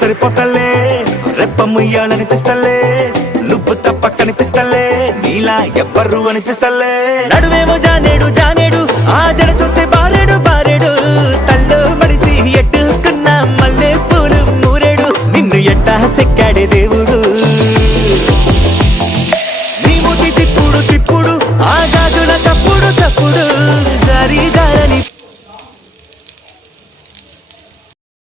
సరిపోతలే రెప్ప ముయ్యాలనిపిస్తలే నువ్వు తప్ప కనిపిస్తలే నీలా ఎవ్వరు అనిపిస్తలే నడువేమో జానేడు జానేడు ఆ జడ చూస్తే బారు